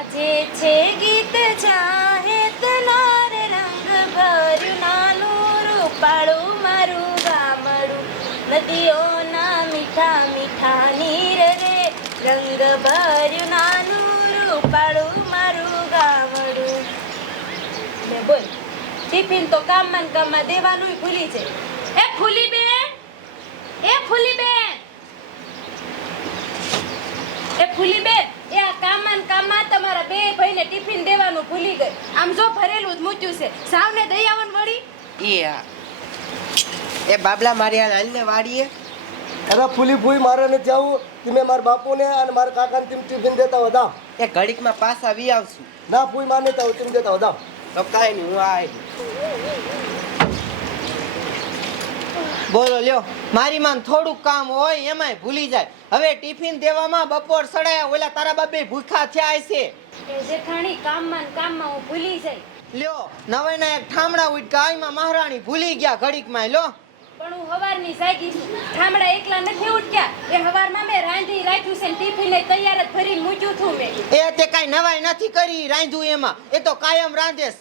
આજે છે ગીત ચાહે તનાર રંગ ભર્યું નાનું રૂપાળું મારું ગામડું નદીઓના મીઠા મીઠા નીર રે રંગ ભર્યું નાનું રૂપાળું મારું ગામડું ને બોલ ટિફિન તો કામમાં ને કામમાં દેવાનું ભૂલી જાય એ ફૂલીબેન એ આ કામમાં તમારા બે ભાઈને ટિફિન દેવાનું ભૂલી ગઈ આમ જો ભરેલું જ મૂક્યું છે સાવને દઈ આવન વળી એ બાબલા મારી હાલને વાડીએ. અરે ફૂલી ફૂઈ મારે ને જાવું તમે મારા બાપુને અને મારા કાકાને તમે ટિફિન દેતા હતા. એ ઘડીકમાં પાછા વી આવશું. ના ફૂઈ માને તો તમે દેતા હતા. તો કાંઈ નહીં, હું આવી. બોલો લ્યો, મારી માં થોડુંક કામ હોય એમાંય ભૂલી જાય. હવે ટિફિન દેવામાં બપોર સડાયા, ઓલા તારા બાપે ભૂખા થયા છે. એ જેઠાણી કામમાં ને કામમાં હું ભૂલી જાય. લ્યો નવાઈના એક ઠામડા ઉડકા આઈમાં મહારાણી ભૂલી ગયા ઘડીકમાં. લો પણ હું હવારની જાગી છું. ઠામડા એકલા નથી ઉઠ્યા. એ હવારમાં મેં રાંધી રાખ્યું છે ને ટિફિન તૈયાર જ ભરીને મૂક્યું હતું મેં. એ તે કાઈ નવાઈ નથી કરી રાંધું એમાં, એ તો કાયમ રાંધેસ.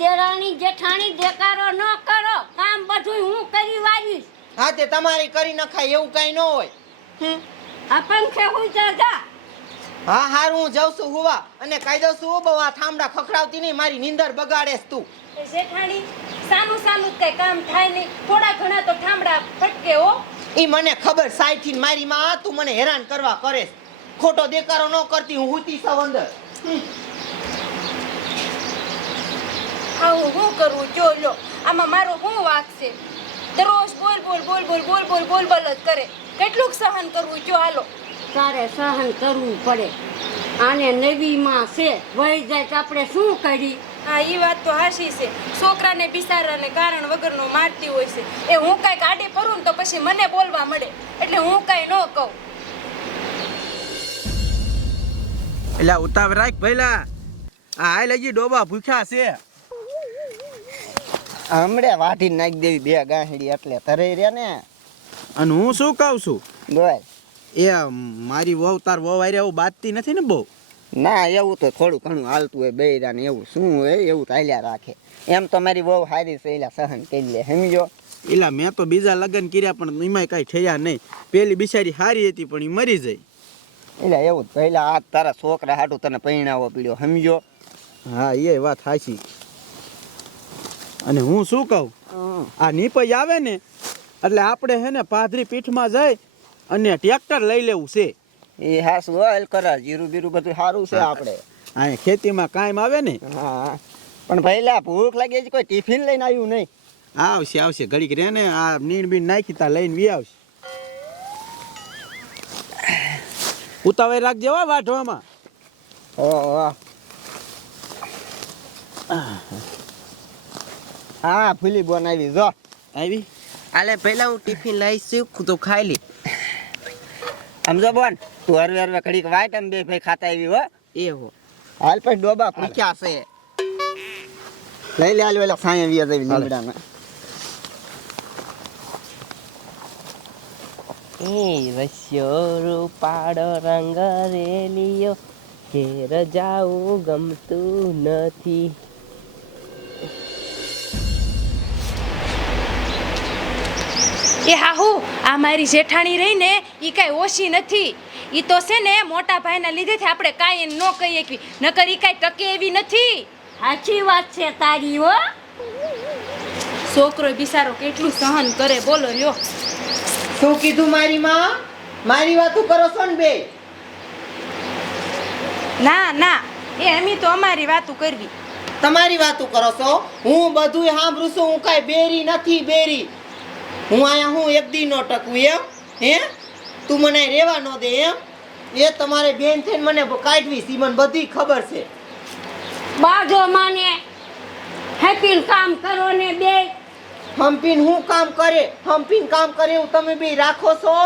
દેરાણી જેઠાણી દેકારો ન કરો, કામ બધું હું કરી વાળીશ. હા તે તમારી કરી નખાય એવું કઈ ન હોય. આ પંખે હુઈ જા. હા હારું, હું જાઉં છું હુવા અને કહી દઉં છું બહુ આ ઠામડા ખખડાવતી નહીં, મારી નીંદર બગાડેસ તું. એ જેઠાણી સાનું સાનું જ કઈ કામ થાય નહીં, થોડા ઘણા તો ઠામડા ફટકે હો. ઈ મને ખબર સાઈથી મારી માં તું મને હેરાન કરવા કરેસ. ખોટો દેકારો ન કરતી, હું હુતી સવ અંદર. આવું હું કરું જો લો, આમાં મારો શું વાંક છે? દરરોજ બોલ બોલ બોલ બોલ બોલ બોલ બોલ બોલ જ કરે. કેટલુંક સહન કરવું જો હાલો. તારે સહન કરવું પડે. આને નવીમાં છે, વહી જાય તો આપણે શું કરી? હા એ વાત તો હાશી છે. છોકરાને બિચારાને કારણ વગરનો મારતી હોય છે. એ હું કાંઈક આડે કરું ને તો પછી મને બોલવા મળે, એટલે હું કાંઈ ન કહું. એલા ઉતાવ રાખ ભઈલા, આ હાલ હજી ડોબા ભૂખ્યા છે. હમણે વાઢી નાખી દેવી બે ગાંહડી એટલે તરે રે ને. અને હું શું કહું છું, બોલ. એ મારી વહુ તાર વહુ આરે એવું બાતતી નથી ને બહુ? ના એવું તો થોડું ઘણું હાલતું હોય બેરા ને, એવું શું હોય એવું ચાલ્યા રાખે. એમ તો મારી બહુ સારી છે, એલા સહન કરી લે, સમજો. એલા મેં તો બીજા લગ્ન કર્યા પણ એમાંય કાંઈ થયા નહીં. પેલી બિચારી સારી હતી પણ એ મરી જાય. એટલે એવું જ પહેલા આ તારા છોકરા હાટું તને પહેણાવો પીડ્યો, સમજો. હા એ વાત સાચી. અને હું શું કહું, આ નીપજ આવે ને એટલે આપણે હે ને પાદરી પીઠમાં જઈ અને ટ્રેક્ટર લઈ લેવું છે. એ હાસ ઓઇલ કરા જીરું બીરું બધું સારું છે આપણે. આ ખેતીમાં કાયમ આવે ને. હા પણ પહેલા ભૂખ લાગે છે, કોઈ ટિફિન લઈને આવ્યું નહીં. આવશે આવશે ઘડીક રે ને, આ નીણ બીણ નાખી તા લઈને વી આવશે. ઉતાવળ રાખજે હો વાઢવામાં. ઓહો હા ફૂલી બનાવી જો આવી. આલે પહેલા હું ટિફિન લઈ શીખું તો ખાઈ લી. સમજો બોન, તું હરવે હરવે ઘડીક વાઈટ એમ બે ભાઈ ખાતા આવી હો. એ હો હાલ પછી ડોબા પૂછ્યા છે. લઈ લે હાલ વેલા સાયા વિયા દેવી લીમડામાં. એ રસ્યો રૂપાડો રંગ રેલિયો, ઘેર જાવું ગમતું નથી. એ હાહુ, આ મારી જેઠાણી રહી ને એ કાંઈ ઓછી નથી. એ તો છે ને મોટા ભાઈના લીધેથી આપણે કાંઈ એને ન કહી શકવી, નકર એ કાંઈ ટકે એવી નથી. સાચી વાત છે તારી હો. છોકરો બિચારો કેટલું સહન કરે બોલો લ્યો. શું કીધું મારી માં? મારી વાતો કરો છો ને બે? ના ના, એ અમી તો અમારી વાતું કરવી. તમારી વાતો કરો છો? હું બધું સાંભળું છું, હું કાંઈ બેરી નથી બેરી. હું આયા હું એક દી નો ટકું એમ? હે તું મને રેવા ન દે એમ? એ તમારે બેન થઈને મને કાઢવી સી, મને બધી ખબર છે. બાજો માને હેપીન કામ કરો ને બે. હમ્પીન હું કામ કરે? હમ્પીન કામ કરે એવું તમે બે રાખો છો?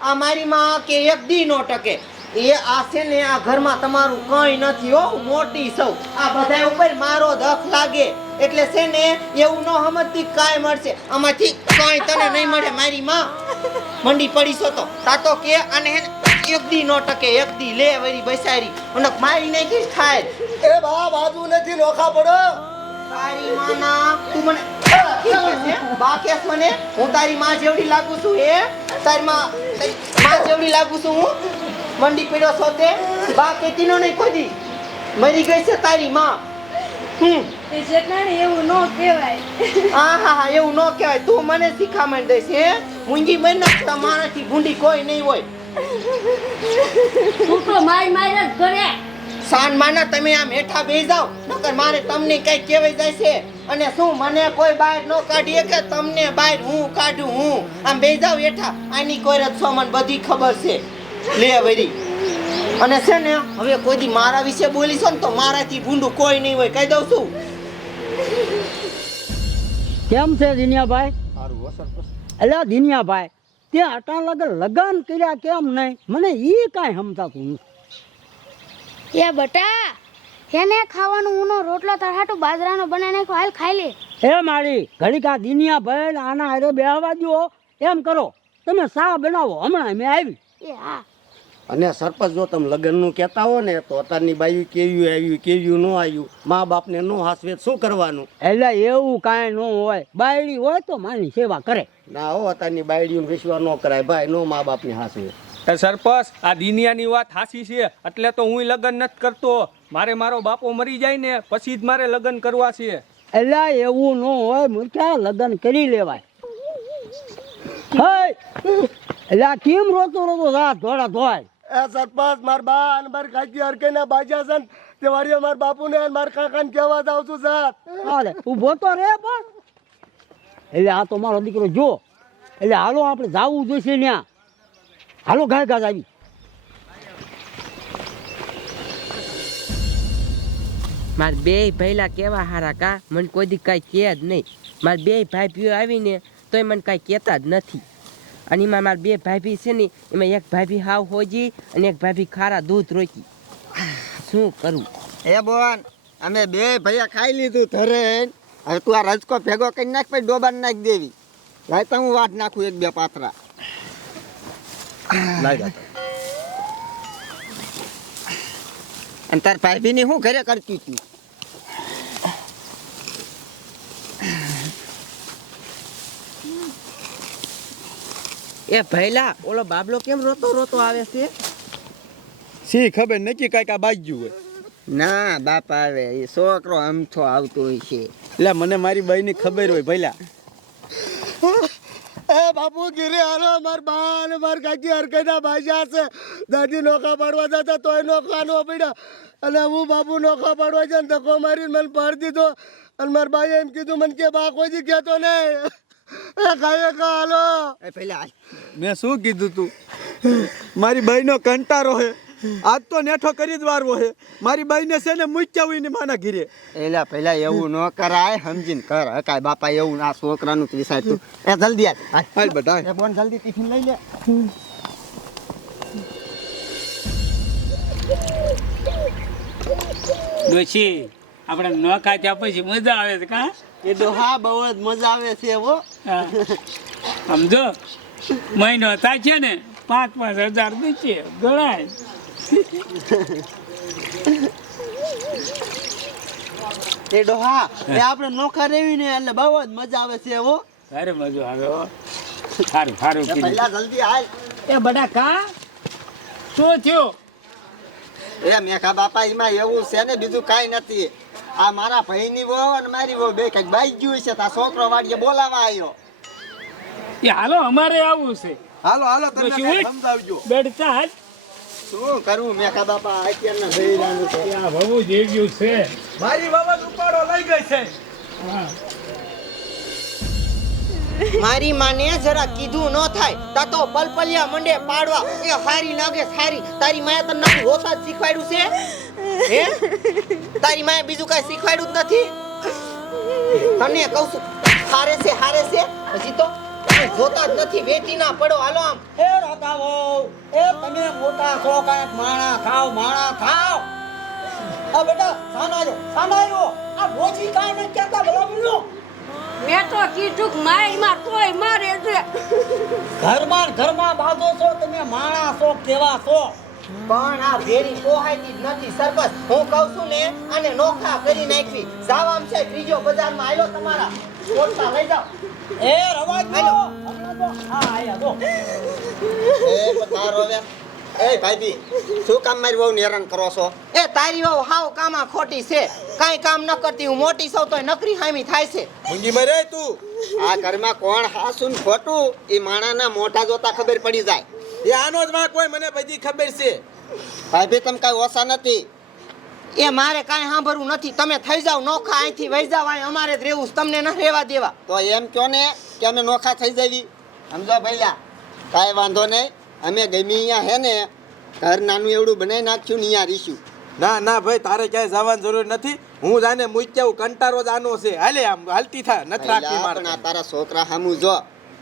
આ મારી માં કે એક દી નો ટકે. એ આ છે ને આ ઘરમાં તમારું કંઈ નથી હો, મોટી સૌ. આ બધા ઉપર મારો દખ લાગે એટલે છે ને એવું ન સમજતી કાંઈ મળશે આમાંથી, કાંઈ તને નહીં મળે મારી માં. મંડી પડી છો તો તાતો કે અને હે ને એક દી નો ટકે એક દી લે વરી બસારી અને મારી નાખી થાય એ બા બાજુ નથી નોખા પડો. તારી માના તું મને બા કેસ મને હું તારી માં જેવડી લાગુ છું એ તારી માં જેવડી લાગુ છું હું મંડી પડ્યો છો તે બા કેતી નો નહીં કોઈ દી મરી ગઈ છે તારી માં એ જેઠાણી એવું ન કહેવાય. હા એવું ન કહેવાય તું મને શીખામણ દઈશ હે મુંજી મહિના તમારાથી ભૂંડી કોઈ નહીં હોય તું તો મારી જ કરે. સાન માના તમે આમ હેઠા બેસી જાવ નકર મારે તમને કઈ કહેવાય જાય છે અને શું મને કોઈ બહાર ન કાઢીએ કે તમને બહાર હું કાઢું હું આમ બેસી જાવ હેઠા આની કોઈ રત છો મને બધી ખબર છે લે વરી અને છે ને હવે કોઈ દી મારા વિશે બોલીશો ને તો મારાથી ભૂંડું કોઈ નહીં હોય કહી દઉં છું. કેમ છે દિનિયાભાઈ? સારું હો સરપંચ. એટલે દિનિયાભાઈ તે અટા લગન કર્યા કેમ નહીં મને ઈ કાંઈ સમજાતું નથી. એ બટા એને ખાવાનું ઊનો રોટલો તરહાટું બાજરાનો બનાવી નાખો હાલ ખાઈ લે. એ મારી ઘડીક આ દિનિયાભાઈ ને આના હારે બેહવા દ્યો. એમ કરો તમે સા બનાવો હમણાં મેં આવી. એ હા અને સરપંચ જો તમે લગ્નનું કહેતા હો ને તો અત્યારની બાયું કેવ્યું આવ્યું કેવ્યું ન આવ્યું મા બાપને ન હાસવે શું કરવાનું? એટલે એવું કાંઈ ન હોય. બાયડી હોય તો માની સેવા કરે. ના હો અત્યારની બાયડીઓને વિશ્વાસ ન કરાય ભાઈ નો મા બાપને હાસવે. એ સરપંચ આ દિનિયાની વાત હાસી છે એટલે તો હું લગ્ન નથી કરતો. મારે મારો બાપો મરી જાય ને પછી જ મારે લગ્ન કરવા છે. એટલે એવું ન હોય મૂર્ખ્યા લગ્ન કરી લેવાય. એટલે આ કેમ રોતો રોતો રાત ધોળા ધોય? એ સરપંચ માર બા અને માર કાકી હરકેના બાજા છે ને તે વાડીએ માર બાપુને અને માર કાકાને કહેવા જાવ છું સાહેબ. અરે ઊભો તો રે પણ. એટલે આ તો મારો દીકરો જો એટલે હાલો આપણે જાવું જોઈશે ત્યાં. હાલો ગાય ગાજ આવી. મારે બે ભૈલા કેવા હારા કા મને કોઈ દી કાંઈ કહે જ નહીં. મારે બે ભાઈ પીઓ આવીને તોય મને કાંઈ કહેતા જ નથી. અને એમાં મારા બે ભાભી છે ને એમાં એક ભાભી હાવ હોજી અને એક ભાભી ખારા દૂધ રોકી. શું કરું? એ બોન અમે બે ભૈયા ખાઈ લીધું ધરે હવે તું આ રજકો ભેગો કરી નાખ પછી ડોબાને નાખી દેવી. લાય તો હું વાત નાખું એક બે પાથરા. અને તાર ભાભીની શું ઘરે કરતી હતી? એ ભૈલા ઓલો બાબલો કેમ રોતો રોતો આવે છે? સી ખબર નક્કી કાંઈક આ બાજ્યું હોય. ના બાપા આવે એ છોકરો અમથો આવતો હોય છે. એટલે મને મારી બાઈની ખબર હોય ભઈલા. એ બાપુ ગીરી હાલો માર બા અને માર કાકી હરકેના બાજા છે. દાદી નોખા પાડવા જતા તોય નોખા નો પડ્યા અને હું બાપુ નોખા પાડવા છે ને ધક્કો મારીને મને પાડી દીધો અને માર બાએ એમ કીધું મને કે બા કોઈ દી કહેતો નહીં. એ ખાઈએ કા હાલો. એ પેલા મેં શું કીધું તું? મારી બાઈનો કંટારો હે આજ તો નેઠો કરી જ વારવો હે. મારી બાઈને છે ને મૂક્યા હોય ને માના ઘીરે. એલા પેલા એવું ન કરાય સમજીને કર. કાય બાપા એવું આ છોકરાનું ત્રીસાય તું એ જલ્દી આવ. હાલ બેટા એ બોન જલ્દી ટિફિન લઈ લે. ડોશી આપણે ન ખાત્યા પછી મજા આવે છે કા? એ ડોહા બહુ જ મજા આવે છે હો. સમજો મહિનો થાય છે ને 5,000 દીચે ગણાય. એ ડોહા એ આપણે નોખા રેવી ને એટલે બહુ જ મજા આવે છે હો. અરે મજો આવે હો. સારું સારું કીધું. પહેલા જલ્દી હાલ. એ બડા કા શું થયું? એ મેઘા બાપા એમાં એવું છે ને બીજું કાંઈ નથી. આ મારા ભાઈની વહુ અને મારી વહુ બે કઈક બાઈ ગયું છે. આ છોકરો વાડીએ બોલાવા આવ્યો. એ હાલો અમારે આવું છે. હાલો હાલો તમે ડોશી કાંઈ ઉઠ. સમજાવજો. બેડતા જ શું કરવું મેઘા બાપા અત્યારના ભૈરાનું છે. આ બહુ જ ગયું છે. મારી બાબત ઉપાડો લઈ ગઈ છે. મારી માને જરા કીધું ન થાય તા તો પલપલિયા મંડે પાડવા. એ હારી લાગે સારી. તારી માએ તને નથી હોતા જ શીખવાડ્યું છે હે? તારી માએ બીજું કઈ શીખવાડ્યું જ નથી. તને કહું છું હારે છે હજી તો જોતા જ નથી. વેચી ના પડો હાલો આમ. એ રાતાવો એ તમે મોટા છો કાંઈક માણા ખાવ. આ બેટા સાના આવ્યો આ ભોજી કાંઈ નથી કહેતા બરાબર નો. મેં તો કીધું કે મારીમાં તોય મારે છે. ઘરમાં ને ઘરમાં બાંધો છો તમે માણા છો કેવા છો પણ આ ભેરી પોહાયતી જ નથી સરપંચ. હું કહું છું ને આને નોખા કરી નાખવી. જાવામ છે ત્રીજો બજારમાં આયલો તમારા ઓટલા લઈ જાઓ. એ રવાજ લો હમણાં તો હા આયા જો એ પધારો હવે. એ ભાઈજી શું કામ મારી વહુને હેરાન કરો છો? એ તારી વહુ હાવ કામમાં ખોટી છે. કાંઈ કામ ન કરતી. હું મોટી સૌ તોય નકરી હામી થાય છે. મુંગી મરે તું. આ ઘરમાં કોણ હાસું ને ખોટું એ માણાના મોઢા જોતા ખબર પડી જાય. એ આનો જ વાંક હોય મને બધી ખબર છે. ભાઈ તમે કાંઈ ઓછા નથી. એ મારે કાંઈ સાંભળવું નથી. તમે થઈ જાવ નોખા, અહીંથી વહી જાવ. અહીં અમારે જ રહેવું છે, તમને ન રહેવા દેવા. તો એમ કહો ને કે અમે નોખા થઈ જવી. સમજો ભઈલા, કાંઈ વાંધો નહીં. અમે ગમી અહીંયા હે ને ઘર નાનું એવડું બનાવી નાખ્યું ને અહીંયા રહીશું. ના ના ભાઈ તારે ક્યાંય જવાની જરૂર નથી. હું જાને મૂક્યા હું કંટારો જ આનો છે. હાલે આમ હાલતી થા નથી રાખતી ભઈલા, મારે. પણ આ તારા છોકરા સામું જો.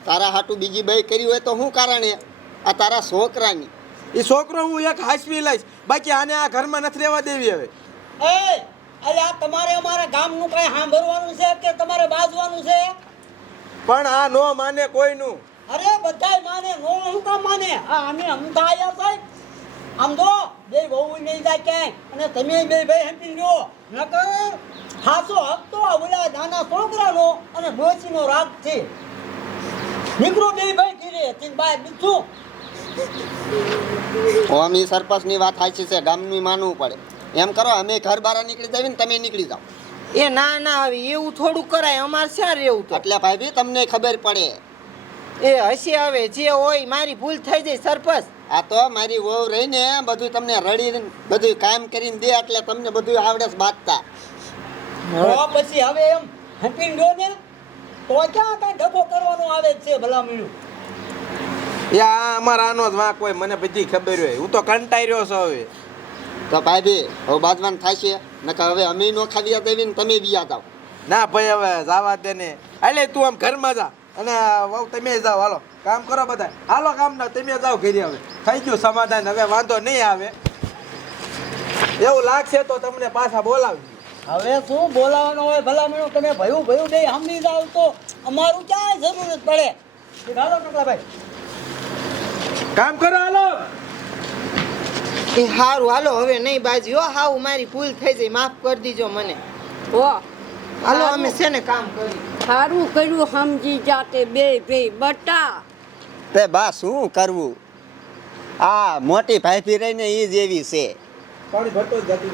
તારા હાટું બીજી બાઈ કરી હોય તો શું કારણે? આ તારા છોકરાની. એ છોકરો હું એક હાસવી લઈશ. બાકી આને આ ઘરમાં નથી રહેવા દેવી હવે. એ અલ્યા તમારે અમારા ગામનું કઈ સાંભળવાનું છે કે તમારે બાજવાનું છે પણ આ નો માને કોઈનું. અરે બધાય માને નો હું કામ માને આ અમે અમદા આયા છે આમ જો બે બહુ નહીં જાય ક્યાંય અને તમે બે ભાઈ હંપી લ્યો નકર હાસો હપ્તો ઓલા નાના છોકરાનો અને ડોશીનો રાગ છે નીકળો બે ભાઈ કીરે તીન બાય બીજું ઓમી સરપંચની વાત સાચી છે. ગામનું માનવું પડે. એમ કરો અમે ઘર બહાર નીકળી જાવી ને તમે નીકળી જાઓ. એ ના ના હવે એવું થોડું કરાય. અમારે શા રહેવું તો? એટલે ભાઈ બી તમને ખબર પડે. એ હસી હવે જે હોય મારી ભૂલ થઈ જાય સરપંચ. આ તો મારી વહુ રહીને બધું તમને રડી બધું કામ કરીને દે એટલે તમને બધું આવડે છે બાંધતા. તો પછી હવે એમ હંપી લ્યો ને તો ક્યાં કઈ ઢગો કરવાનો આવે છે ભલા મળ્યું એ આ અમારા આનો જ વાંક હોય મને બધી ખબર હોય. હું તો કંટાઈ રહ્યો છું હવે. તો ભાઈ બી હવે બાજવાન થશે નકર હવે અમે નો ખાવી દેવી ને તમે બી જાવ. ના ભાઈ હવે જવા દે ને. હાલે તું આમ ઘરમાં જા અને વહુ તમે જાઓ. હાલો કામ કરો બધા. હાલો કામ ના તમે જાઓ ઘરે. હવે થઈ ગયું સમાધાન. હવે વાંધો નહીં આવે. એવું લાગશે તો તમને પાછા બોલાવી. હવે શું બોલાવાનો હોય ભલા મળ્યું તમે ભયું ભયું દે સમજી જાવ તો અમારું ક્યાંય જરૂરત પડે હાલો ટકલાભાઈ કામ કરો હાલો. એ હારું હાલો હવે નહીં બાજી હો. હાવ મારી ભૂલ થઈ જાય. માફ કરી દીજો મને. હો હાલો અમે છે ને કામ કરી. સારું કર્યું સમજી જાતે બે ભાઈ બટા. તે બા શું કરવું? આ મોટી ભાઈ રહીને એ જ એવી છે. પાણી ભરતો જ જતી